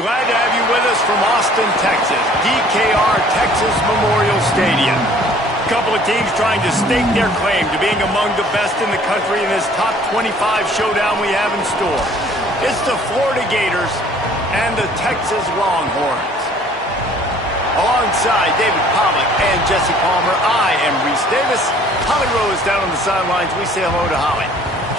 Glad to have you with us from Austin, Texas, DKR Texas Memorial Stadium. A couple of teams trying to stake their claim to being among the best in the country in this top 25 showdown we have in store. It's the Florida Gators and the Texas Longhorns. Alongside David Pollack and Jesse Palmer, I am Reese Davis. Holly Rose down on the sidelines. We say hello to Holly.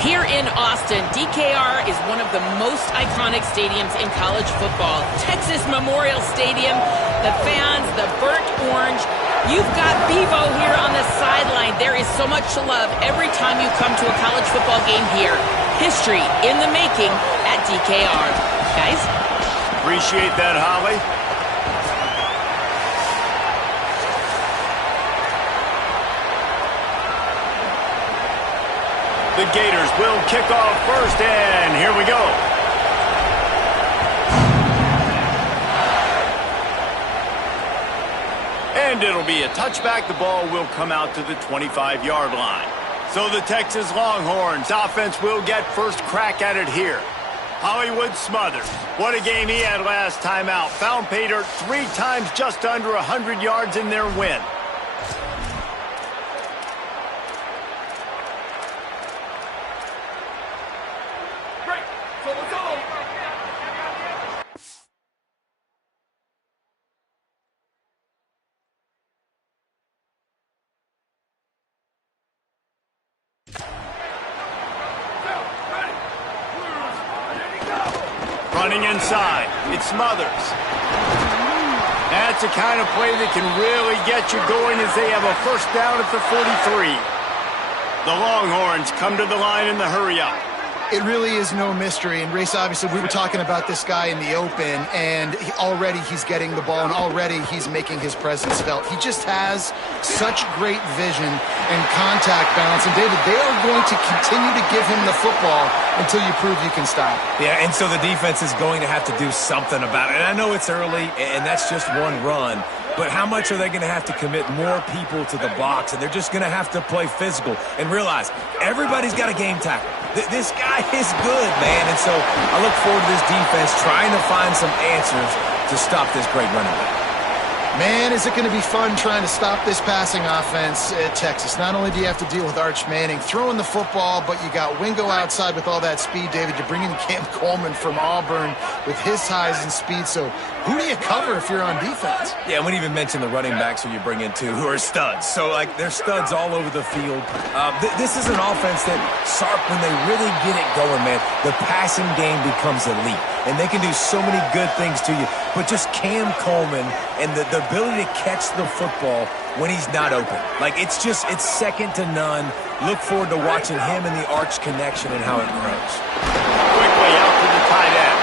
Here in Austin, DKR is one of the most iconic stadiums in college football. Texas Memorial Stadium, the fans, the burnt orange. You've got Bevo here on the sideline. There is so much to love every time you come to a college football game here. History in the making at DKR. Guys? Appreciate that, Holly. The Gators will kick off first, and here we go. And it'll be a touchback. The ball will come out to the 25-yard line. So the Texas Longhorns offense will get first crack at it here. Hollywood Smothers. What a game he had last time out. Found pay dirt 3 times, just under 100 yards in their win. Running inside, it's Smothers. That's the kind of play that can really get you going as they have a first down at the 43. The Longhorns come to the line in the hurry-up. It really is no mystery. And, Race, obviously, we were talking about this guy in the open, and already he's getting the ball, and already he's making his presence felt. He just has such great vision and contact balance. And, David, they are going to continue to give him the football until you prove you can stop. Yeah, and so the defense is going to have to do something about it. And I know it's early, and that's just one run. But how much are they going to have to commit more people to the box? And they're just going to have to play physical and realize everybody's got a game tackle. This guy is good, man. And so I look forward to this defense trying to find some answers to stop this great running back. Man, is it going to be fun trying to stop this passing offense at Texas. Not only do you have to deal with Arch Manning throwing the football, but you got Wingo outside with all that speed, David. You bring in Cam Coleman from Auburn with his size and speed. So who do you cover if you're on defense? Yeah, we didn't even mention the running backs who you bring in, too, who are studs. So, like, they're studs all over the field. This is an offense that, Sarp, when they really get it going, man, the passing game becomes elite. And they can do so many good things to you. But just Cam Coleman and the ability to catch the football when he's not open. Like, it's second to none. Look forward to watching him and the Arch connection and how it grows. Quickly out to the tight end.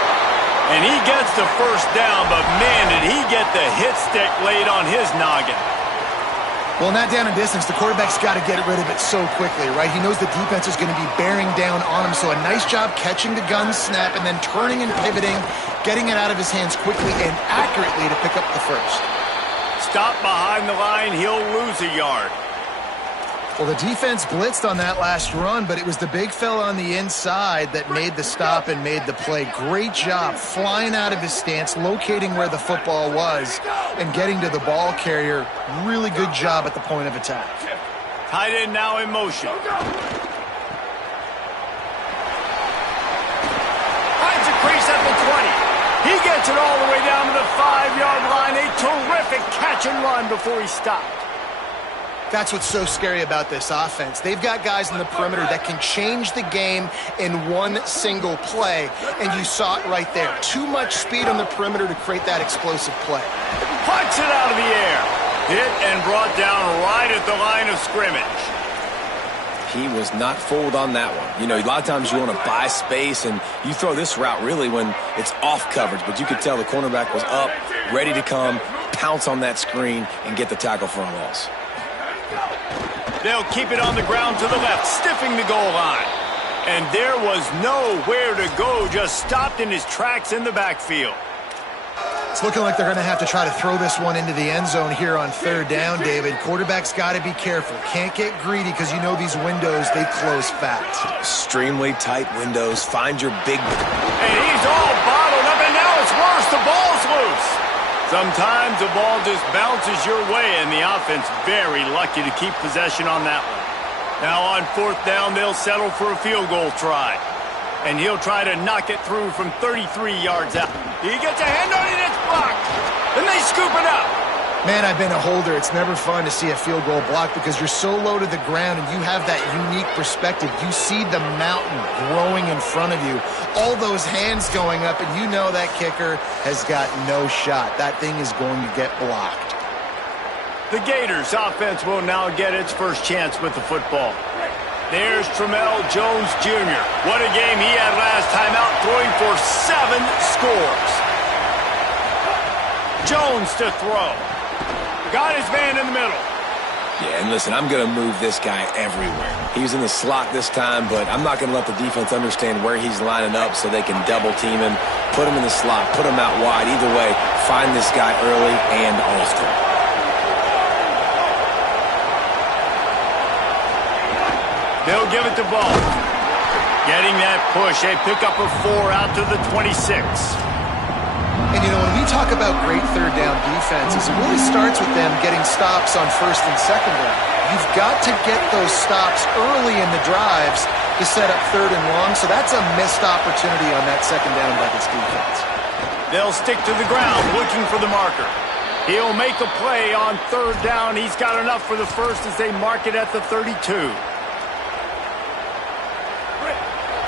And he gets the first down, but man, did he get the hit stick laid on his noggin. Well, in that down and distance, the quarterback's got to get rid of it so quickly, right? He knows the defense is going to be bearing down on him, so a nice job catching the gun snap and then turning and pivoting, getting it out of his hands quickly and accurately to pick up the first. Stop behind the line, he'll lose a yard. Well, the defense blitzed on that last run, but it was the big fella on the inside that made the stop and made the play. Great job flying out of his stance, locating where the football was, and getting to the ball carrier. Really good job at the point of attack. Tight end now in motion. Finds a crease at the 20. He gets it all the way down to the 5-yard line. A terrific catch and run before he stopped. That's what's so scary about this offense. They've got guys in the perimeter that can change the game in one single play, and you saw it right there. Too much speed on the perimeter to create that explosive play. Puts it out of the air. Hit and brought down right at the line of scrimmage. He was not fooled on that one. You know, a lot of times you want to buy space, and you throw this route really when it's off coverage, but you could tell the cornerback was up, ready to come, pounce on that screen, and get the tackle for a loss. They'll keep it on the ground to the left, stiffing the goal line. And there was nowhere to go, just stopped in his tracks in the backfield. It's looking like they're going to have to try to throw this one into the end zone here on third down, David. Quarterback's got to be careful. Can't get greedy because you know these windows, they close fast. Extremely tight windows. Find your big... And he's all bottled up, and now it's worse. The Sometimes the ball just bounces your way, and the offense very lucky to keep possession on that one. Now on 4th down, they'll settle for a field goal try. And he'll try to knock it through from 33 yards out. He gets a hand on it, it's blocked. And they scoop it up. Man, I've been a holder. It's never fun to see a field goal block because you're so low to the ground and you have that unique perspective. You see the mountain growing in front of you, all those hands going up, and you know that kicker has got no shot. That thing is going to get blocked. The Gators offense will now get its first chance with the football. There's Tramell Jones Jr. What a game he had last time out, throwing for 7 scores. Jones to throw. Got his man in the middle. Yeah, and listen, I'm going to move this guy everywhere. He's in the slot this time, but I'm not going to let the defense understand where he's lining up so they can double team him, put him in the slot, put him out wide. Either way, find this guy early and often. They'll give it to Ball. Getting that push, a pickup of 4 out to the 26. And, you know, when we talk about great third down defenses, it really starts with them getting stops on 1st and 2nd down. You've got to get those stops early in the drives to set up 3rd and long, so that's a missed opportunity on that 2nd down by this defense. They'll stick to the ground looking for the marker. He'll make a play on 3rd down. He's got enough for the first as they mark it at the 32.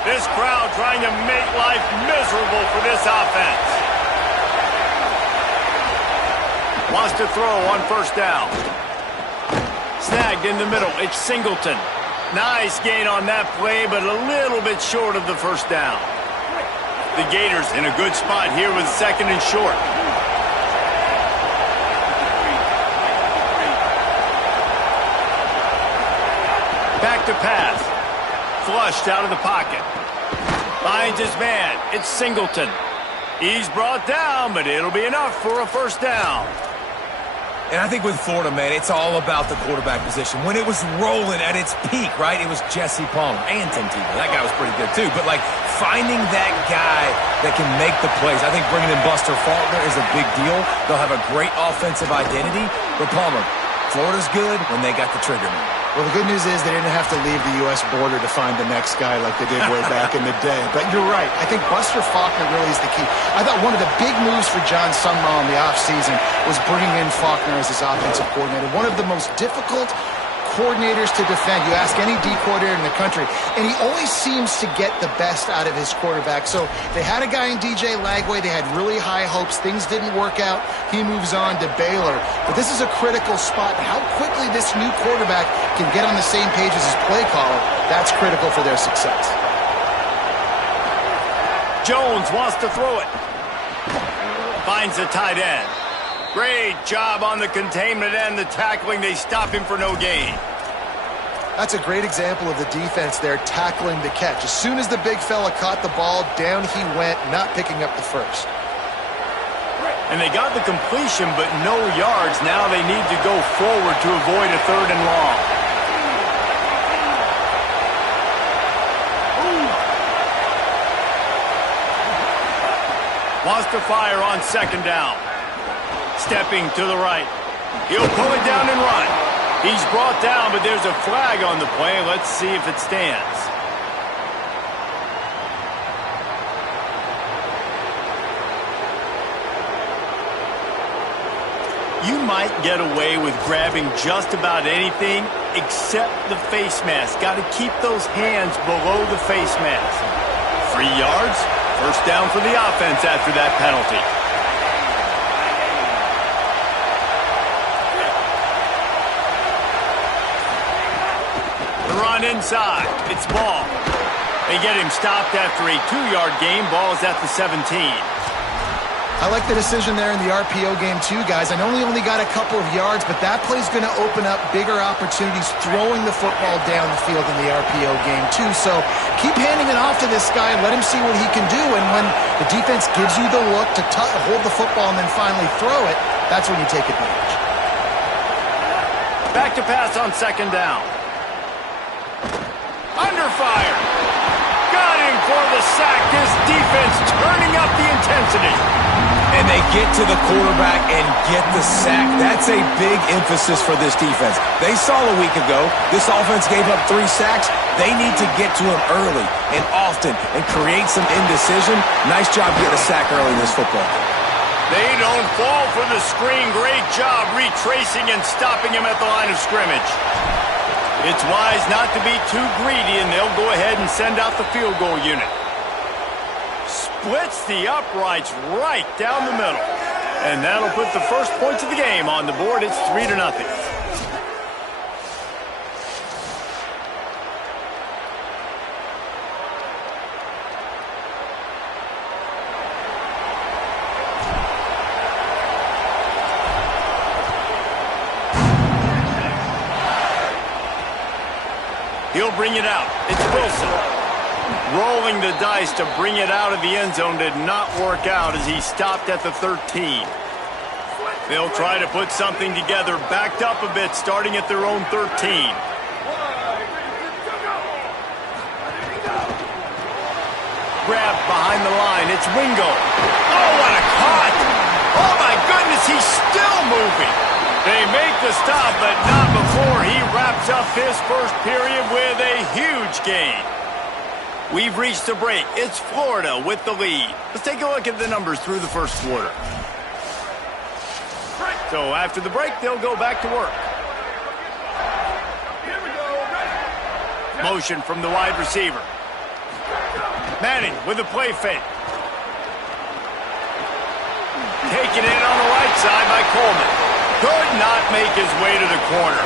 This crowd trying to make life miserable for this offense. Wants to throw on 1st down. Snagged in the middle. It's Singleton. Nice gain on that play, but a little bit short of the 1st down. The Gators in a good spot here with 2nd and short. Back to pass. Flushed out of the pocket. Finds his man. It's Singleton. He's brought down, but it'll be enough for a 1st down. And I think with Florida, man, it's all about the quarterback position. When it was rolling at its peak, right, it was Jesse Palmer and Tim Tebow. That guy was pretty good, too. But, like, finding that guy that can make the plays. I think bringing in Buster Faulkner is a big deal. They'll have a great offensive identity. But, Palmer, Florida's good when they got the trigger man. Well, the good news is they didn't have to leave the U.S. border to find the next guy like they did way back in the day. But you're right. I think Buster Faulkner really is the key. I thought one of the big moves for John Summerall in the offseason was bringing in Faulkner as his offensive coordinator. One of the most difficult coordinators to defend. You ask any D coordinator in the country, and he always seems to get the best out of his quarterback. So they had a guy in DJ Lagway. They had really high hopes. Things didn't work out. He moves on to Baylor. But this is a critical spot. How quickly this new quarterback can get on the same page as his play caller, that's critical for their success. Jones wants to throw it. Finds the tight end. Great job on the containment and the tackling. They stop him for no gain. That's a great example of the defense there tackling the catch. As soon as the big fella caught the ball, down he went, not picking up the first. And they got the completion, but no yards. Now they need to go forward to avoid a 3rd and long. Wants to fire on 2nd down. Stepping to the right. He'll pull it down and run. He's brought down, but there's a flag on the play. Let's see if it stands. You might get away with grabbing just about anything except the face mask. Got to keep those hands below the face mask. 3 yards. 1st down for the offense after that penalty. The run inside. It's Ball. They get him stopped after a 2-yard gain. Ball is at the 17. I like the decision there in the RPO game too, guys. I know he only got a couple of yards, but that play's going to open up bigger opportunities throwing the football down the field in the RPO game too. So keep handing it off to this guy and let him see what he can do. And when the defense gives you the look to hold the football and then finally throw it, that's when you take advantage. Back to pass on 2nd down. Under fire. Got him for the sack. This defense turning up the intensity. And they get to the quarterback and get the sack. That's a big emphasis for this defense. They saw a week ago this offense gave up 3 sacks. They need to get to him early and often and create some indecision. Nice job getting a sack early in this football. They don't fall for the screen. Great job retracing and stopping him at the line of scrimmage. It's wise not to be too greedy, and they'll go ahead and send out the field goal unit. Splits the uprights right down the middle. And that'll put the first points of the game on the board. It's 3-0. He'll bring it out. It's Wilson. Rolling the dice to bring it out of the end zone did not work out as he stopped at the 13. They'll try to put something together, backed up a bit, starting at their own 13. Grab behind the line. It's Wingo. Oh, what a cut! Oh, my goodness, he's still moving. They make the stop, but not before he wraps up his first period with a huge gain. We've reached the break. It's Florida with the lead. Let's take a look at the numbers through the first quarter. So after the break, they'll go back to work. Motion from the wide receiver. Manning with a play fake. Taken in on the right side by Coleman. Could not make his way to the corner.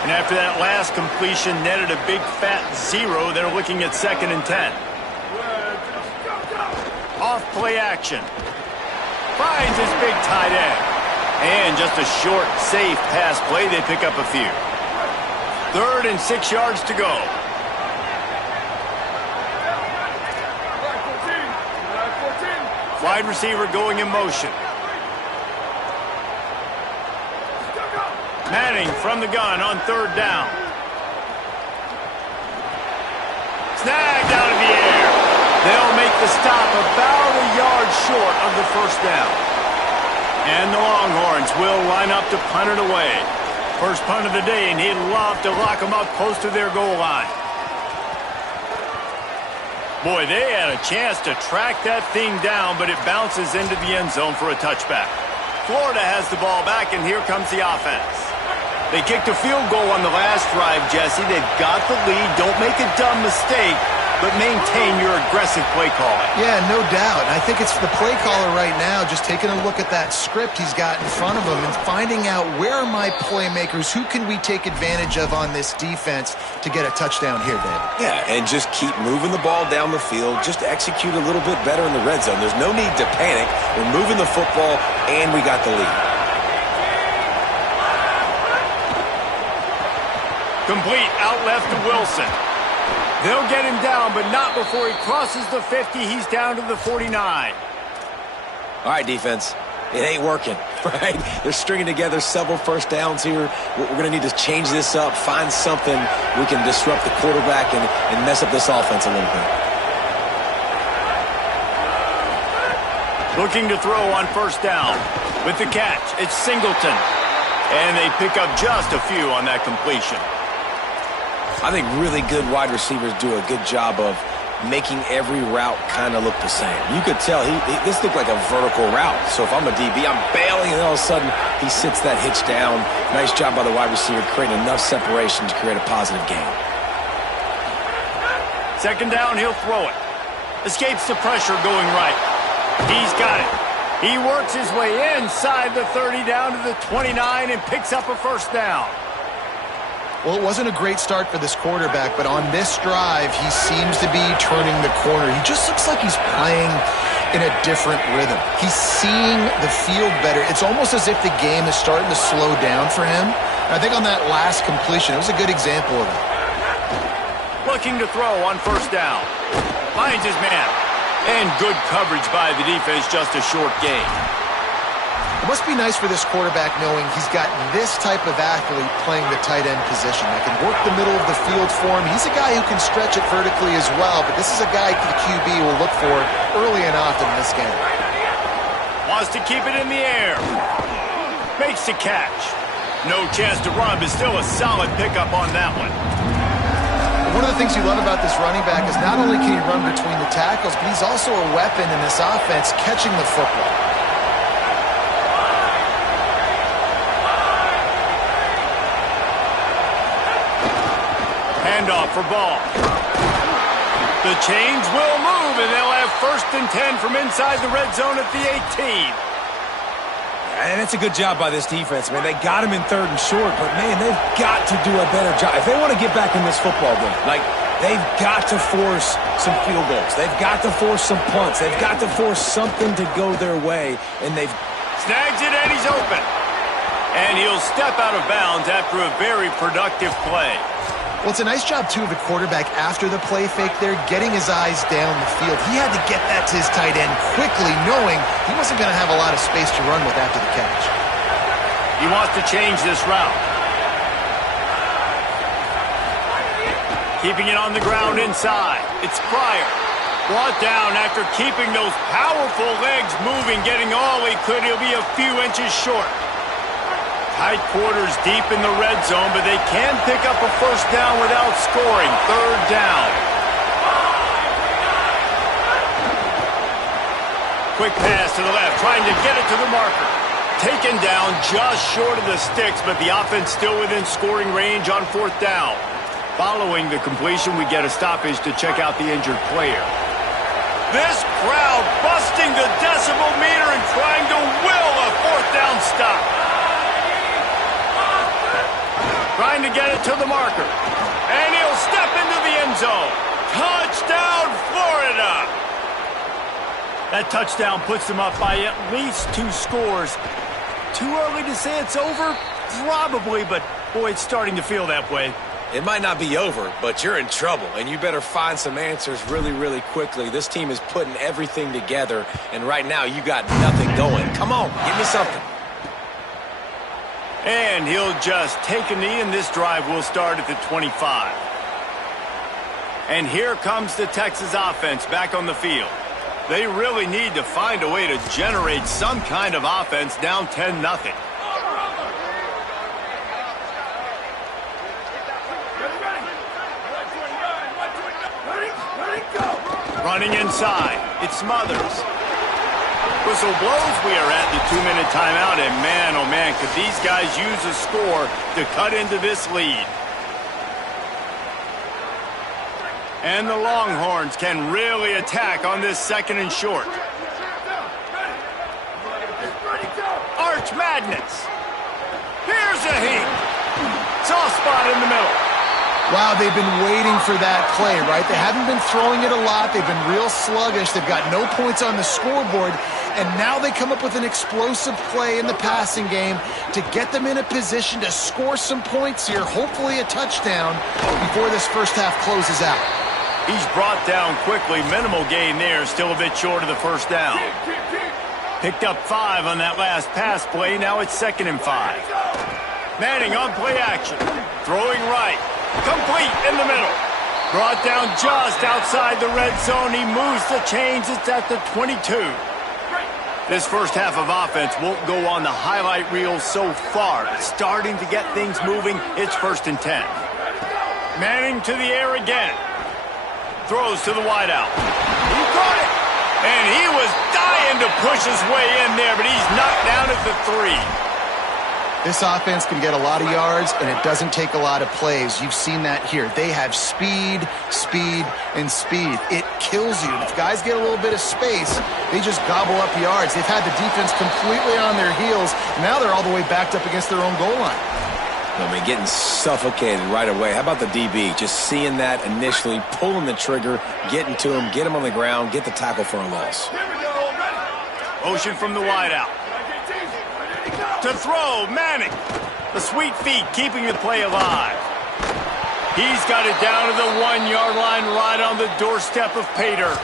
And after that last completion netted a big fat 0, they're looking at 2nd and 10. Off play action. Finds his big tight end. And just a short, safe pass play. They pick up a few. 3rd and 6 yards to go. Wide receiver going in motion. Manning from the gun on 3rd down. Snagged out of the air. They'll make the stop about a yard short of the 1st down. And the Longhorns will line up to punt it away. First punt of the day, and he'd love to lock them up close to their goal line. Boy, they had a chance to track that thing down, but it bounces into the end zone for a touchback. Florida has the ball back, and here comes the offense. They kicked a field goal on the last drive, Jesse. They've got the lead. Don't make a dumb mistake, but maintain your aggressive play calling. Yeah, no doubt. I think it's the play caller right now just taking a look at that script he's got in front of him and finding out where are my playmakers, who can we take advantage of on this defense to get a touchdown here, Dave. Yeah, and just keep moving the ball down the field. Just execute a little bit better in the red zone. There's no need to panic. We're moving the football, and we got the lead. Complete out left to Wilson. They'll get him down, but not before he crosses the 50. He's down to the 49. All right, defense. It ain't working, right? They're stringing together several first downs here. We're going to need to change this up, find something we can disrupt the quarterback and mess up this offense a little bit. Looking to throw on 1st down. With the catch, it's Singleton. And they pick up just a few on that completion. I think really good wide receivers do a good job of making every route kind of look the same. You could tell this looked like a vertical route. So if I'm a DB, I'm bailing, and all of a sudden he sits that hitch down. Nice job by the wide receiver creating enough separation to create a positive gain. 2nd down, he'll throw it. Escapes the pressure going right. He's got it. He works his way inside the 30 down to the 29 and picks up a 1st down. Well, it wasn't a great start for this quarterback, but on this drive, he seems to be turning the corner. He just looks like he's playing in a different rhythm. He's seeing the field better. It's almost as if the game is starting to slow down for him. And I think on that last completion, it was a good example of it. Looking to throw on 1st down. Finds his man. And good coverage by the defense, just a short gain. It must be nice for this quarterback knowing he's got this type of athlete playing the tight end position that can work the middle of the field for him. He's a guy who can stretch it vertically as well, but this is a guy the QB will look for early and often in this game. Wants to keep it in the air. Makes the catch. No chance to run, but still a solid pickup on that one. One of the things you love about this running back is not only can he run between the tackles, but he's also a weapon in this offense catching the football. Handoff for ball. The chains will move, and they'll have 1st and 10 from inside the red zone at the 18. And it's a good job by this defense, man. They got him in 3rd and short, but, man, they've got to do a better job. If they want to get back in this football game, like, they've got to force some field goals. They've got to force some punts. They've got to force something to go their way, and they've... Snags it, and he's open. And he'll step out of bounds after a very productive play. Well, it's a nice job, too, of the quarterback after the play fake there, getting his eyes down the field. He had to get that to his tight end quickly, knowing he wasn't going to have a lot of space to run with after the catch. He wants to change this route. Keeping it on the ground inside. It's Pryor. Brought down after keeping those powerful legs moving, getting all he could. He'll be a few inches short. Tight quarters deep in the red zone, but they can pick up a 1st down without scoring. 3rd down. Quick pass to the left, trying to get it to the marker. Taken down just short of the sticks, but the offense still within scoring range on 4th down. Following the completion, we get a stoppage to check out the injured player. This crowd busting the decibel meter and trying to will a 4th down stop. Trying to get it to the marker. And he'll step into the end zone. Touchdown, Florida! That touchdown puts them up by at least 2 scores. Too early to say it's over? Probably, but boy, it's starting to feel that way. It might not be over, but you're in trouble, and you better find some answers really, really quickly. This team is putting everything together, and right now you got nothing going. Come on, give me something. And he'll just take a knee, and this drive will start at the 25. And here comes the Texas offense back on the field. They really need to find a way to generate some kind of offense down 10-0. Running inside, it's Smothers. Whistle blows, we are at the 2-minute timeout, and man, oh man, could these guys use a score to cut into this lead. And the Longhorns can really attack on this 2nd and short. Arch Madness. Here's a heat. Soft spot in the middle. Wow, they've been waiting for that play, right? They haven't been throwing it a lot. They've been real sluggish. They've got no points on the scoreboard. And now they come up with an explosive play in the passing game to get them in a position to score some points here, hopefully a touchdown, before this first half closes out. He's brought down quickly. Minimal gain there, still a bit short of the 1st down. Picked up 5 on that last pass play. Now it's 2nd and 5. Manning on play action. Throwing right. Complete in the middle. Brought down just outside the red zone. He moves the chains. It's at the 22. This first half of offense won't go on the highlight reel so far. It's starting to get things moving. It's 1st and 10. Manning to the air again. Throws to the wideout. He caught it. And he was dying to push his way in there, but he's knocked down at the 3. This offense can get a lot of yards, and it doesn't take a lot of plays. You've seen that here. They have speed, speed, and speed. It kills you. If guys get a little bit of space, they just gobble up yards. They've had the defense completely on their heels. Now they're all the way backed up against their own goal line. I mean, getting suffocated right away. How about the DB? Just seeing that initially, pulling the trigger, getting to him, get him on the ground, get the tackle for a loss. Motion from the wideout. To throw, Manning. The sweet feet keeping the play alive. He's got it down to the 1-yard line right on the doorstep of Pater.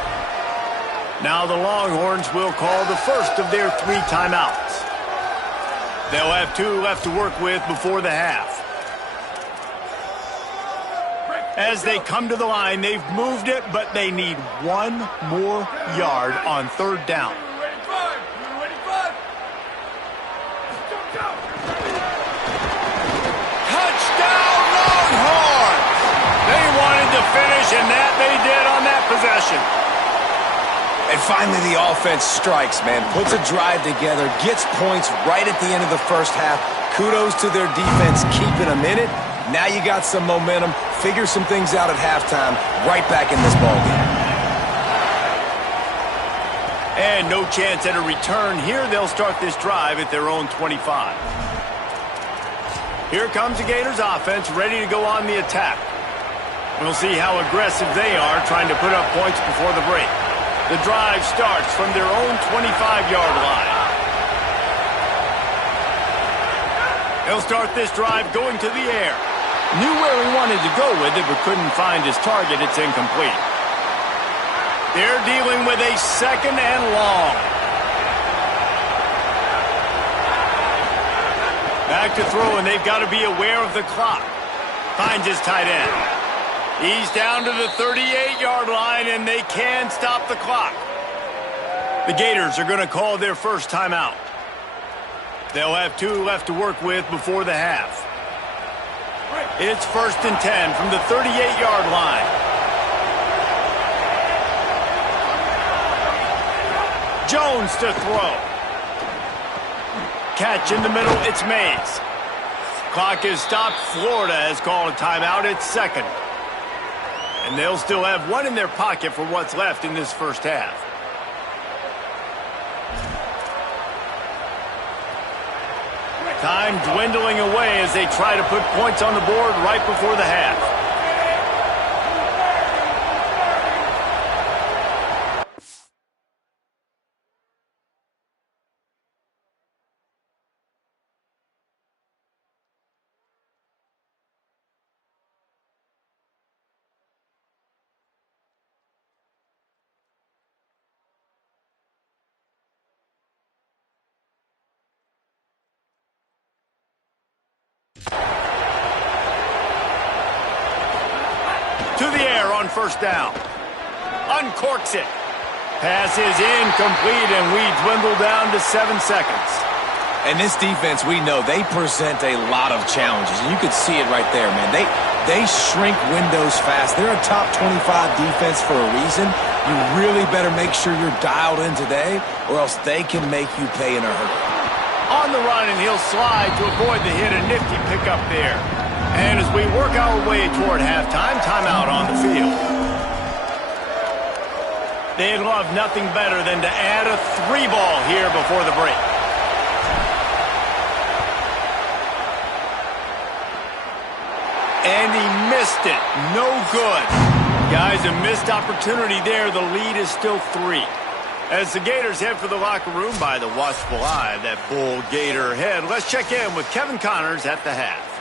Now the Longhorns will call the first of their 3 timeouts. They'll have 2 left to work with before the half. As they come to the line, they've moved it, but they need 1 more yard on 3rd down. finish, and that they did on that possession. And finally, the offense strikes, man. Puts a drive together, gets points right at the end of the first half. Kudos to their defense keeping them in it. Now you got some momentum. Figure some things out at halftime. Right back in this ballgame. And no chance at a return here. They'll start this drive at their own 25. Here comes the Gators offense, ready to go on the attack. We'll see how aggressive they are trying to put up points before the break. The drive starts from their own 25-yard line. They'll start this drive going to the air. Knew where he wanted to go with it, but couldn't find his target. It's incomplete. They're dealing with a second and long. Back to throw, and they've got to be aware of the clock. Finds his tight end. He's down to the 38-yard line, and they can stop the clock. The Gators are going to call their first timeout. They'll have 2 left to work with before the half. It's 1st and 10 from the 38-yard line. Jones to throw. Catch in the middle, it's Mays. Clock is stopped. Florida has called a timeout. It's 2nd. And they'll still have 1 in their pocket for what's left in this first half. Time dwindling away as they try to put points on the board right before the half. To the air on 1st down. Uncorks it. Pass is incomplete, and we dwindle down to 7 seconds. And this defense, we know, they present a lot of challenges. And you can see it right there, man. They shrink windows fast. They're a top 25 defense for a reason. You really better make sure you're dialed in today, or else they can make you pay in a hurry. On the run, and he'll slide to avoid the hit. A nifty pickup there. And as we work our way toward halftime, timeout on the field. They'd love nothing better than to add a 3-ball here before the break. And he missed it. No good. Guys, a missed opportunity there. The lead is still 3. As the Gators head for the locker room by the watchful eye of that bull Gator head, let's check in with Kevin Connors at the half.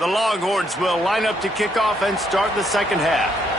The Longhorns will line up to kick off and start the second half.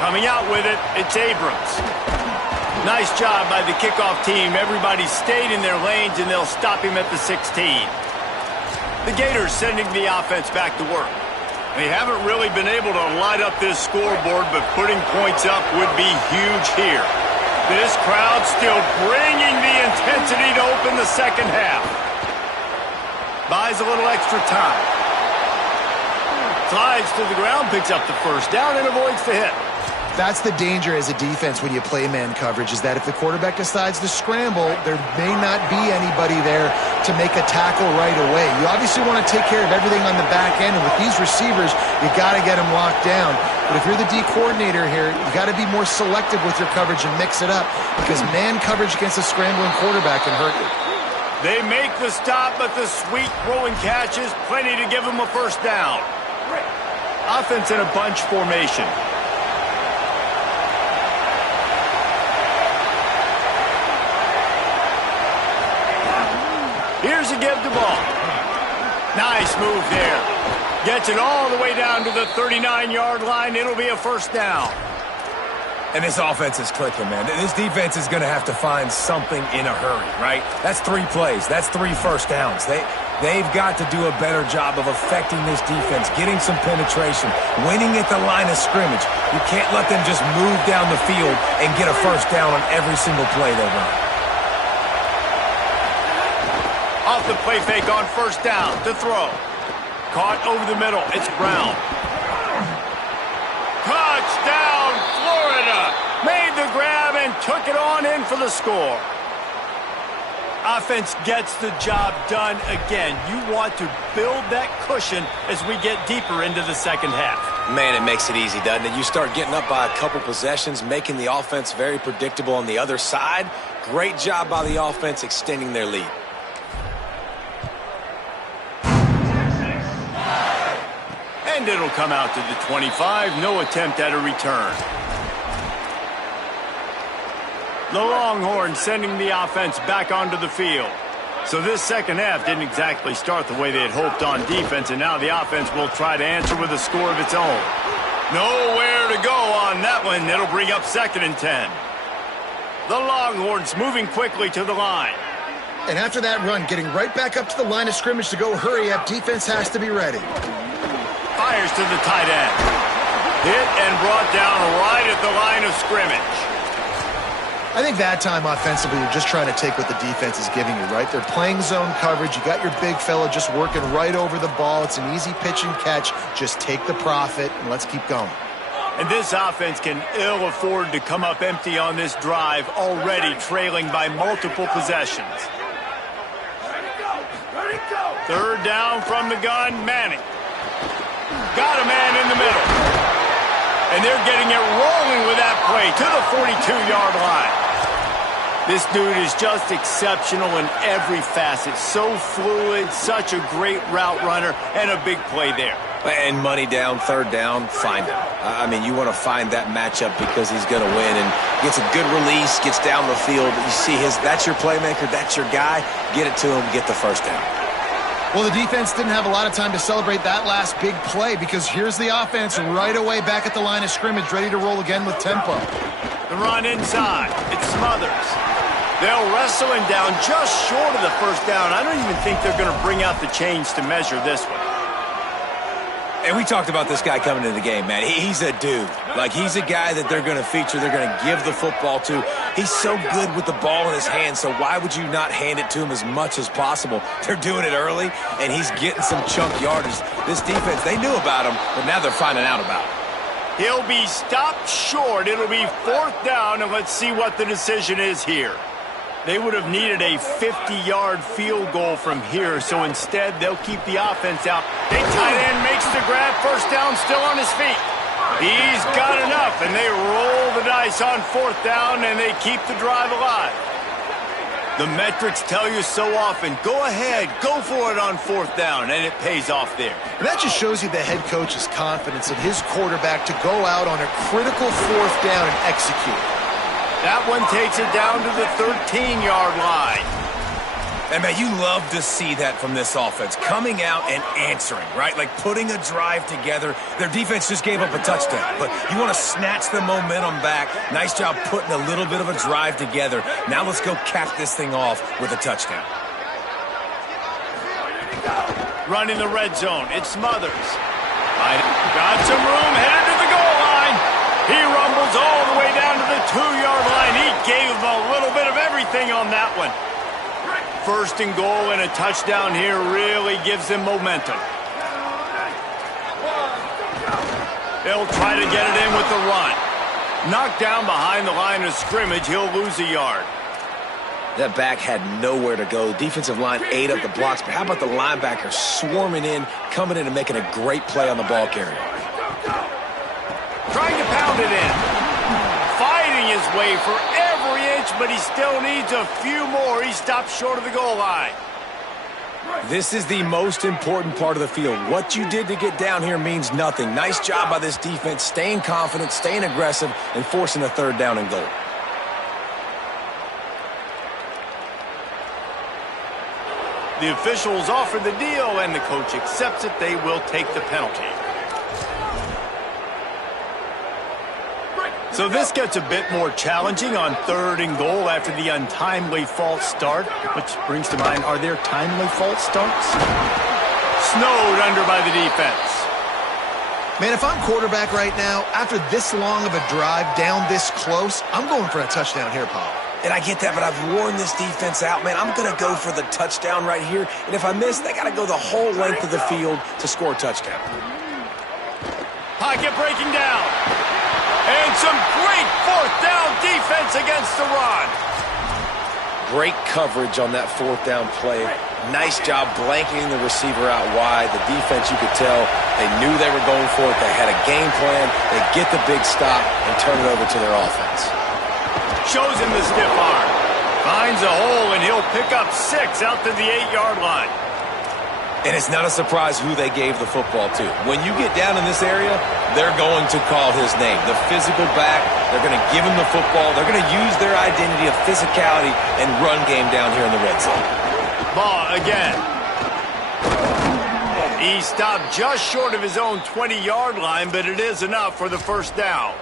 Coming out with it, it's Abrams. Nice job by the kickoff team. Everybody stayed in their lanes, and they'll stop him at the 16. The Gators sending the offense back to work. They haven't really been able to light up this scoreboard, but putting points up would be huge here. This crowd still bringing the intensity to open the second half. Buys a little extra time. Slides to the ground, picks up the first down, and avoids the hit. That's the danger as a defense when you play man coverage, is that if the quarterback decides to scramble, there may not be anybody there to make a tackle right away. You obviously want to take care of everything on the back end, and with these receivers, you got to get them locked down. But if you're the D coordinator here, you got to be more selective with your coverage and mix it up, because man coverage against a scrambling quarterback can hurt you. They make the stop, but the sweet throwing catch is plenty to give them a first down. Offense in a bunch formation. Here's a give the ball. Nice move there. Gets it all the way down to the 39-yard line. It'll be a first down. And this offense is clicking, man. This defense is going to have to find something in a hurry, right? That's 3 plays. That's 3 first downs. They've got to do a better job of affecting this defense, getting some penetration, winning at the line of scrimmage. You can't let them just move down the field and get a first down on every single play they run. Off the play fake on first down to throw. Caught over the middle. It's Brown. Touchdown, Florida. Made the grab and took it on in for the score. Offense gets the job done again. You want to build that cushion as we get deeper into the second half. Man, it makes it easy, doesn't it? You start getting up by a couple possessions, making the offense very predictable on the other side. Great job by the offense extending their lead. And it'll come out to the 25. No attempt at a return. The Longhorns sending the offense back onto the field. So this second half didn't exactly start the way they had hoped on defense, and now the offense will try to answer with a score of its own. Nowhere to go on that one. It'll bring up 2nd and 10. The Longhorns moving quickly to the line. And after that run, getting right back up to the line of scrimmage to go hurry up, defense has to be ready. Fires to the tight end. Hit and brought down right at the line of scrimmage. I think that time offensively, you're just trying to take what the defense is giving you, right? They're playing zone coverage. You got your big fella just working right over the ball. It's an easy pitch and catch. Just take the profit and let's keep going. And this offense can ill afford to come up empty on this drive, already trailing by multiple possessions. Third down from the gun, Manning. Got a man in the middle. And they're getting it rolling with that play to the 42-yard line. This dude is just exceptional in every facet. So fluid, such a great route runner, and a big play there. And money down, third down, find him. I mean, you want to find that matchup because he's going to win and gets a good release, gets down the field. You see that's your playmaker, that's your guy. Get it to him, get the first down. Well, the defense didn't have a lot of time to celebrate that last big play because here's the offense right away back at the line of scrimmage, ready to roll again with tempo. The run inside. It's Smothers. They'll wrestle him down just short of the first down. I don't even think they're going to bring out the chains to measure this one. And we talked about this guy coming into the game, man. He's a dude. Like, he's a guy that they're going to feature, they're going to give the football to. He's so good with the ball in his hands, so why would you not hand it to him as much as possible? They're doing it early, and he's getting some chunk yardage. This defense, they knew about him, but now they're finding out about him. He'll be stopped short. It'll be 4th down, and let's see what the decision is here. They would have needed a 50-yard field goal from here, so instead they'll keep the offense out. Big tight end makes the grab, first down, still on his feet. He's got enough, and they roll the dice on 4th down, and they keep the drive alive. The metrics tell you so often, go ahead, go for it on 4th down, and it pays off there. And that just shows you the head coach's confidence in his quarterback to go out on a critical 4th down and execute. That one takes it down to the 13-yard line. And, man, you love to see that from this offense, coming out and answering, right? Like putting a drive together. Their defense just gave up a touchdown, but you want to snatch the momentum back. Nice job putting a little bit of a drive together. Now let's go cap this thing off with a touchdown. Running the red zone. It's Smothers. Got some room, headed to the goal line. He rumbles all the way down to the 2-yard line. He gave him a little bit of everything on that one. First and goal and a touchdown here really gives them momentum. They'll try to get it in with the run. Knocked down behind the line of scrimmage, he'll lose a yard. That back had nowhere to go. Defensive line ate up the blocks, but how about the linebacker swarming in, coming in and making a great play on the ball carrier? Trying to pound it in. Fighting his way for every inch, but he still needs a few more. He stopped short of the goal line. This is the most important part of the field. What you did to get down here means nothing. Nice job by this defense, staying confident, staying aggressive, and forcing a third down and goal. The officials offer the deal, and the coach accepts it. They will take the penalty. So this gets a bit more challenging on 3rd and goal after the untimely false start. Which brings to mind, are there timely false starts? Snowed under by the defense. Man, if I'm quarterback right now, after this long of a drive down this close, I'm going for a touchdown here, Paul. And I get that, but I've worn this defense out, man. I'm going to go for the touchdown right here. And if I miss, they got to go the whole length of the field to score a touchdown. Pocket breaking down. And some great 4th down defense against the run. Great coverage on that 4th down play. Nice job blanketing the receiver out wide. The defense, you could tell, they knew they were going for it. They had a game plan. They get the big stop and turn it over to their offense. Shows him the stiff arm. Finds a hole, and he'll pick up 6 out to the 8-yard line. And it's not a surprise who they gave the football to. When you get down in this area, they're going to call his name. The physical back, they're going to give him the football. They're going to use their identity of physicality and run game down here in the red zone. Ball again. He stopped just short of his own 20-yard line, but it is enough for the 1st down.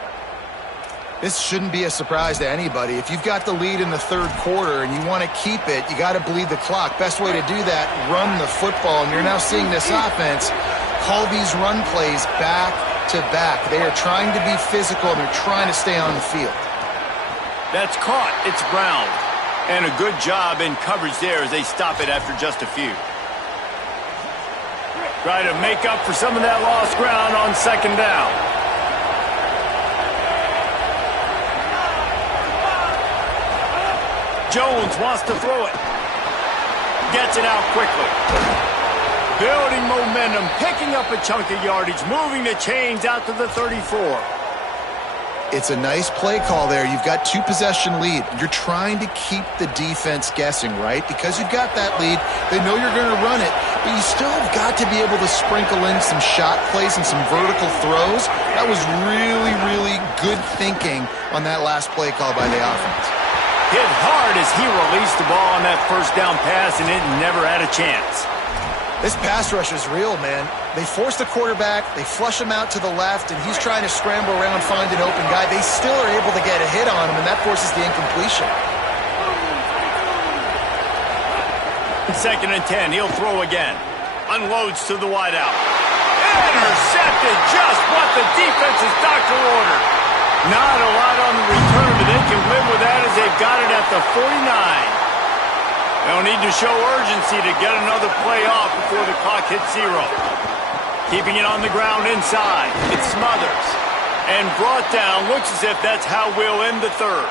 This shouldn't be a surprise to anybody. If you've got the lead in the 3rd quarter and you want to keep it, you got to bleed the clock. Best way to do that, run the football. And you're now seeing this offense call these run plays back to back. They are trying to be physical, and they're trying to stay on the field. That's caught. It's Brown. And a good job in coverage there as they stop it after just a few. Try to make up for some of that lost ground on 2nd down. Jones wants to throw it. Gets it out quickly. Building momentum, picking up a chunk of yardage, moving the chains out to the 34. It's a nice play call there. You've got 2-possession lead. You're trying to keep the defense guessing, right? Because you've got that lead, they know you're going to run it, but you still have got to be able to sprinkle in some shot plays and some vertical throws. That was really, really good thinking on that last play call by the offense. Hit hard as he released the ball on that 1st down pass, and it never had a chance. This pass rush is real, man. They force the quarterback, they flush him out to the left, and he's trying to scramble around, find an open guy. They still are able to get a hit on him, and that forces the incompletion. 2nd and 10, he'll throw again. Unloads to the wideout. Intercepted, just what the defense's doctor ordered. Not a lot on the return, but they can live with that as they've got it at the 49. They'll need to show urgency to get another play off before the clock hits 0. Keeping it on the ground inside. It's Smothers. And brought down. Looks as if that's how we'll end the 3rd.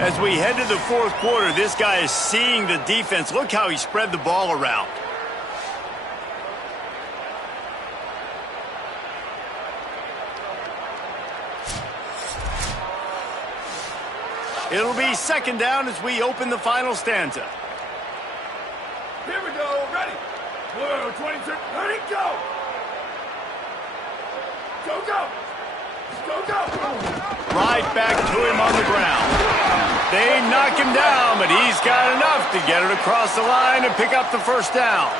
As we head to the 4th quarter, this guy is seeing the defense. Look how he spread the ball around. It'll be 2nd down as we open the final stanza. Here we go. Ready. 22. Ready, go. Go, go. Go, go. Right back to him on the ground. They knock him down, but he's got enough to get it across the line and pick up the 1st down.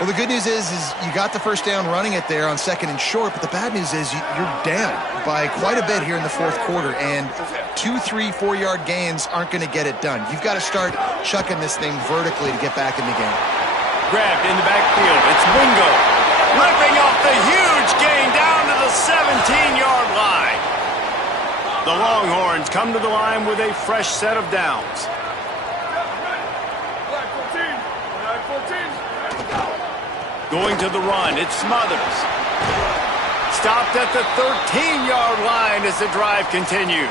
Well, the good news is you got the first down running it there on 2nd and short, but the bad news is you're down by quite a bit here in the 4th quarter, and 2, 3, 4-yard gains aren't going to get it done. You've got to start chucking this thing vertically to get back in the game. Grabbed in the backfield. It's Wingo. Ripping off the huge gain down to the 17-yard line. The Longhorns come to the line with a fresh set of downs. Going to the run, it's Smothers. Stopped at the 13-yard line as the drive continues.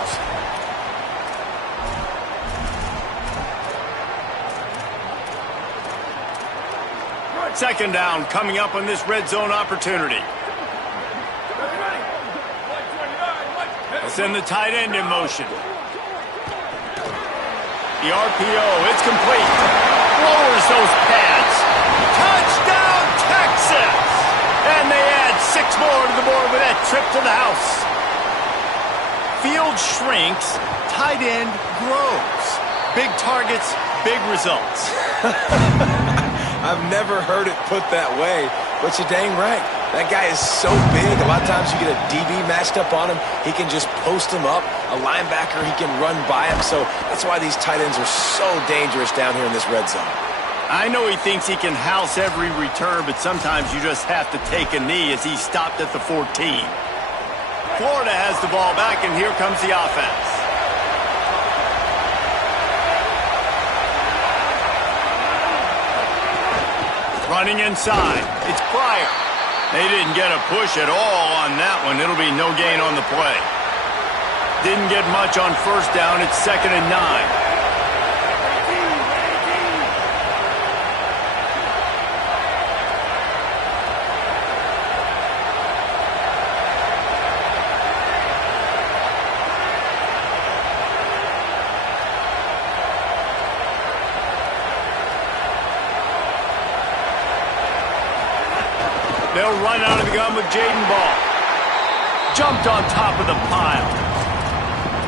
Second down coming up on this red zone opportunity. They'll send the tight end in motion. The RPO, it's complete. Lowers those pads. Touchdown, Texas! And they add 6 more to the board with that trip to the house. Field shrinks, tight end grows. Big targets, big results. I've never heard it put that way, but you're dang right. That guy is so big. A lot of times you get a DB matched up on him. He can just post him up. A linebacker, he can run by him. So that's why these tight ends are so dangerous down here in this red zone. I know he thinks he can house every return, but sometimes you just have to take a knee as he stopped at the 14. Florida has the ball back, and here comes the offense. Running inside, it's Pryor. They didn't get a push at all on that one. It'll be no gain on the play. Didn't get much on first down. It's 2nd and 9. They'll run out of the gun with Jaden Ball. Jumped on top of the pile.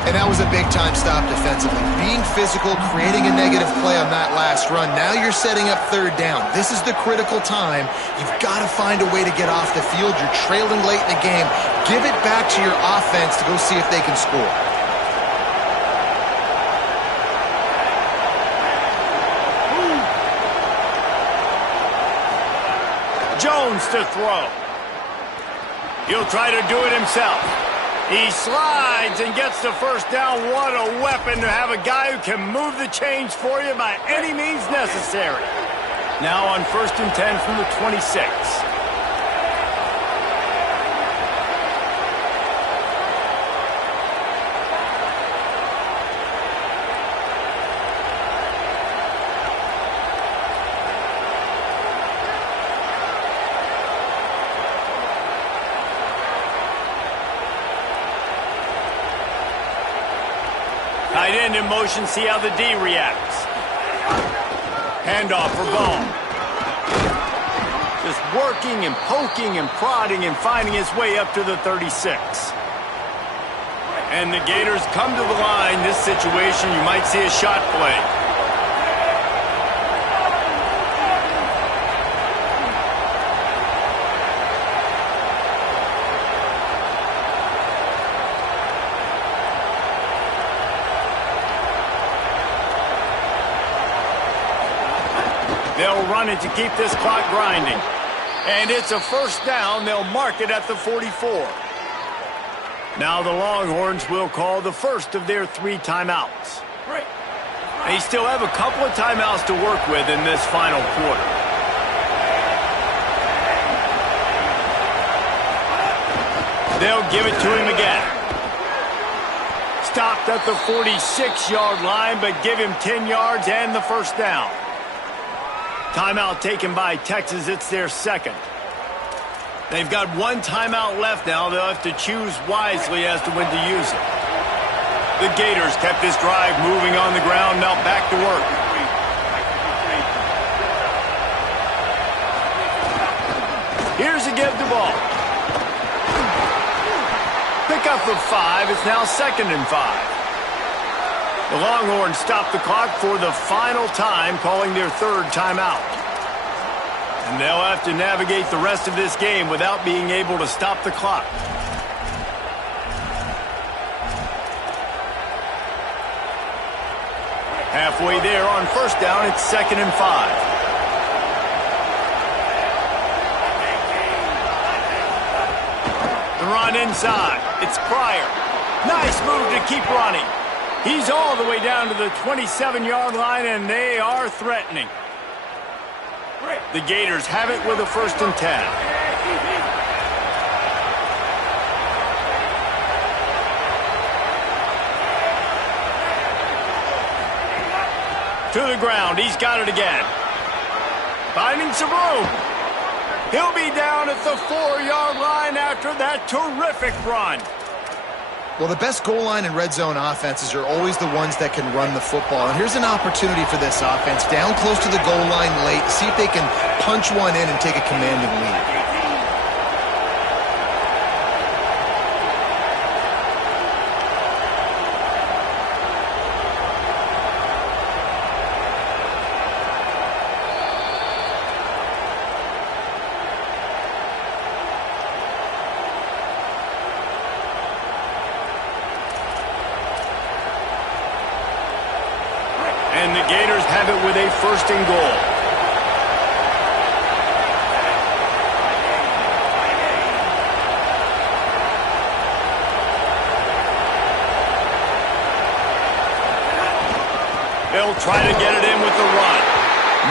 And that was a big-time stop defensively. Being physical, creating a negative play on that last run. Now you're setting up 3rd down. This is the critical time. You've got to find a way to get off the field. You're trailing late in the game. Give it back to your offense to go see if they can score. Jones to throw. He'll try to do it himself. He slides and gets the first down. What a weapon to have a guy who can move the chains for you by any means necessary. Now on 1st and 10 from the 26. Tight end in motion, see how the D reacts. Handoff for Ball. Just working and poking and prodding and finding his way up to the 36. And the Gators come to the line. This situation, you might see a shot play. They'll run it to keep this clock grinding. And it's a first down. They'll mark it at the 44. Now the Longhorns will call the first of their 3 timeouts. They still have a couple of timeouts to work with in this final quarter. They'll give it to him again. Stopped at the 46-yard line, but give him 10 yards and the first down. Timeout taken by Texas. It's their 2nd. They've got 1 timeout left now. They'll have to choose wisely as to when to use it. The Gators kept this drive moving on the ground. Now back to work. Here's a give the ball. Pick up the 5. It's now 2nd and 5. The Longhorns stop the clock for the final time, calling their 3rd timeout. And they'll have to navigate the rest of this game without being able to stop the clock. Halfway there on first down, it's 2nd and 5. The run inside. It's Pryor. Nice move to keep running. He's all the way down to the 27-yard line, and they are threatening. The Gators have it with a 1st and 10. To the ground. He's got it again. Finding some room. He'll be down at the 4-yard line after that terrific run. Well, the best goal line and red zone offenses are always the ones that can run the football. And here's an opportunity for this offense. Down close to the goal line late. See if they can punch one in and take a commanding lead. And the Gators have it with a 1st and goal. They'll try to get it in with the run.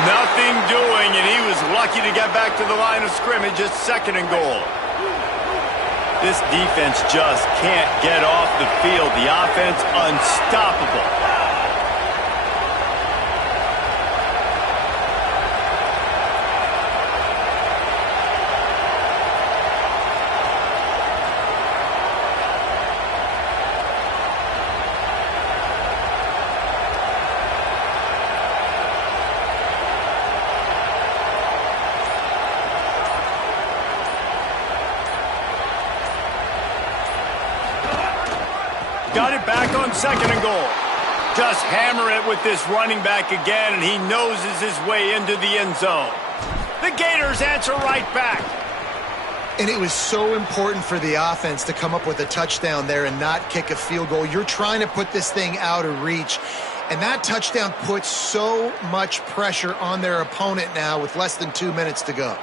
Nothing doing, and he was lucky to get back to the line of scrimmage at 2nd and goal. This defense just can't get off the field. The offense unstoppable. Got it back on 2nd and goal. Just hammer it with this running back again, and he noses his way into the end zone. The Gators answer right back. And it was so important for the offense to come up with a touchdown there and not kick a field goal. You're trying to put this thing out of reach. And that touchdown puts so much pressure on their opponent now with less than 2 minutes to go.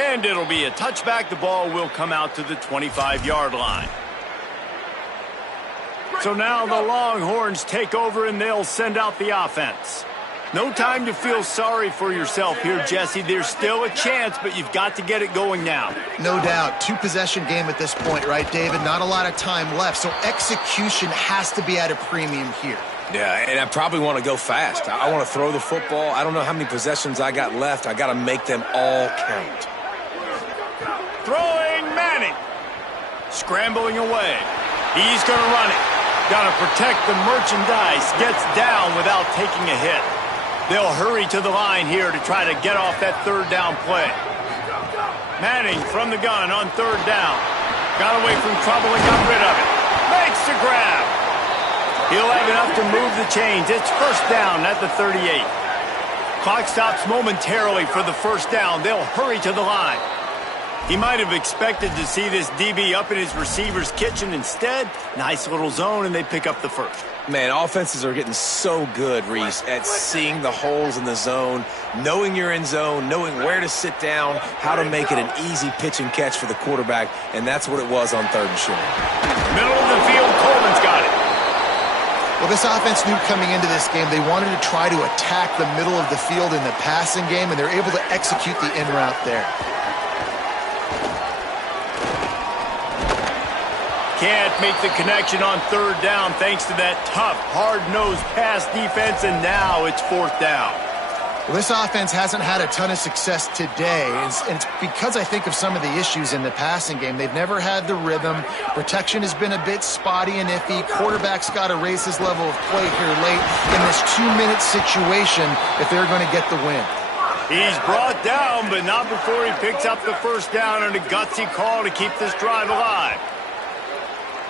And it'll be a touchback. The ball will come out to the 25-yard line. So now the Longhorns take over, and they'll send out the offense. No time to feel sorry for yourself here, Jesse. There's still a chance, but you've got to get it going now. No doubt. 2-possession game at this point, right, David? Not a lot of time left, so execution has to be at a premium here. Yeah, and I probably want to go fast. I want to throw the football. I don't know how many possessions I got left. I got to make them all count. Throwing Manning. Scrambling away. He's going to run it. Got to protect the merchandise. Gets down without taking a hit. They'll hurry to the line here to try to get off that 3rd down play. Manning from the gun on 3rd down. Got away from trouble and got rid of it. Makes the grab. He'll have enough to move the chains. It's 1st down at the 38. Clock stops momentarily for the 1st down. They'll hurry to the line. He might have expected to see this DB up in his receiver's kitchen. Instead, nice little zone, and they pick up the 1st. Man, offenses are getting so good, Reese, at seeing the holes in the zone, knowing you're in zone, knowing where to sit down, how to make it an easy pitch and catch for the quarterback, and that's what it was on 3rd and short. Middle of the field, Coleman's got it. Well, this offense knew coming into this game they wanted to try to attack the middle of the field in the passing game, and they're able to execute the in route there. Can't make the connection on 3rd down thanks to that tough, hard-nosed pass defense, and now it's 4th down. Well, this offense hasn't had a ton of success today, and it's because I think of some of the issues in the passing game. They've never had the rhythm. Protection has been a bit spotty and iffy. Quarterback's got to raise his level of play here late in this 2-minute situation if they're going to get the win. He's brought down, but not before he picks up the first down on a gutsy call to keep this drive alive.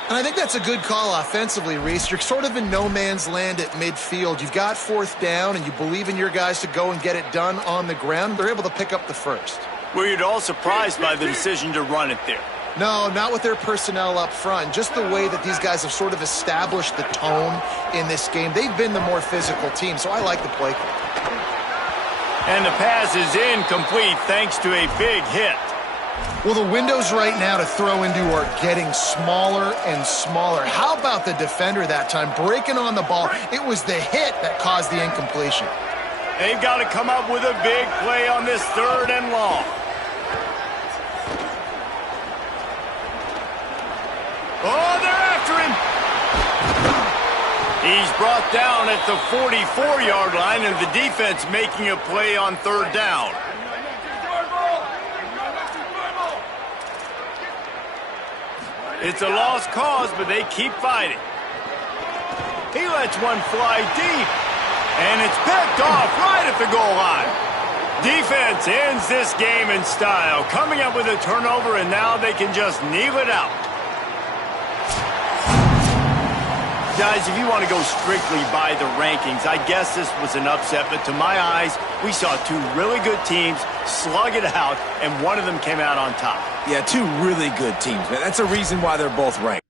And I think that's a good call offensively, Reese. You're sort of in no man's land at midfield. You've got fourth down, and you believe in your guys to go and get it done on the ground. They're able to pick up the first. Were you at all surprised by the decision to run it there? No, not with their personnel up front. Just the way that these guys have sort of established the tone in this game. They've been the more physical team, so I like the play call. And the pass is incomplete thanks to a big hit. Well, the windows right now to throw into are getting smaller and smaller. How about the defender that time breaking on the ball? It was the hit that caused the incompletion. They've got to come up with a big play on this 3rd and long. Oh, they're after him. He's brought down at the 44-yard line, and the defense making a play on 3rd down. It's a lost cause, but they keep fighting. He lets one fly deep, and it's picked off right at the goal line. Defense ends this game in style, coming up with a turnover, and now they can just kneel it out. Guys, if you want to go strictly by the rankings, I guess this was an upset, but to my eyes, we saw two really good teams slug it out, and one of them came out on top. Yeah, two really good teams, man. That's a reason why they're both ranked.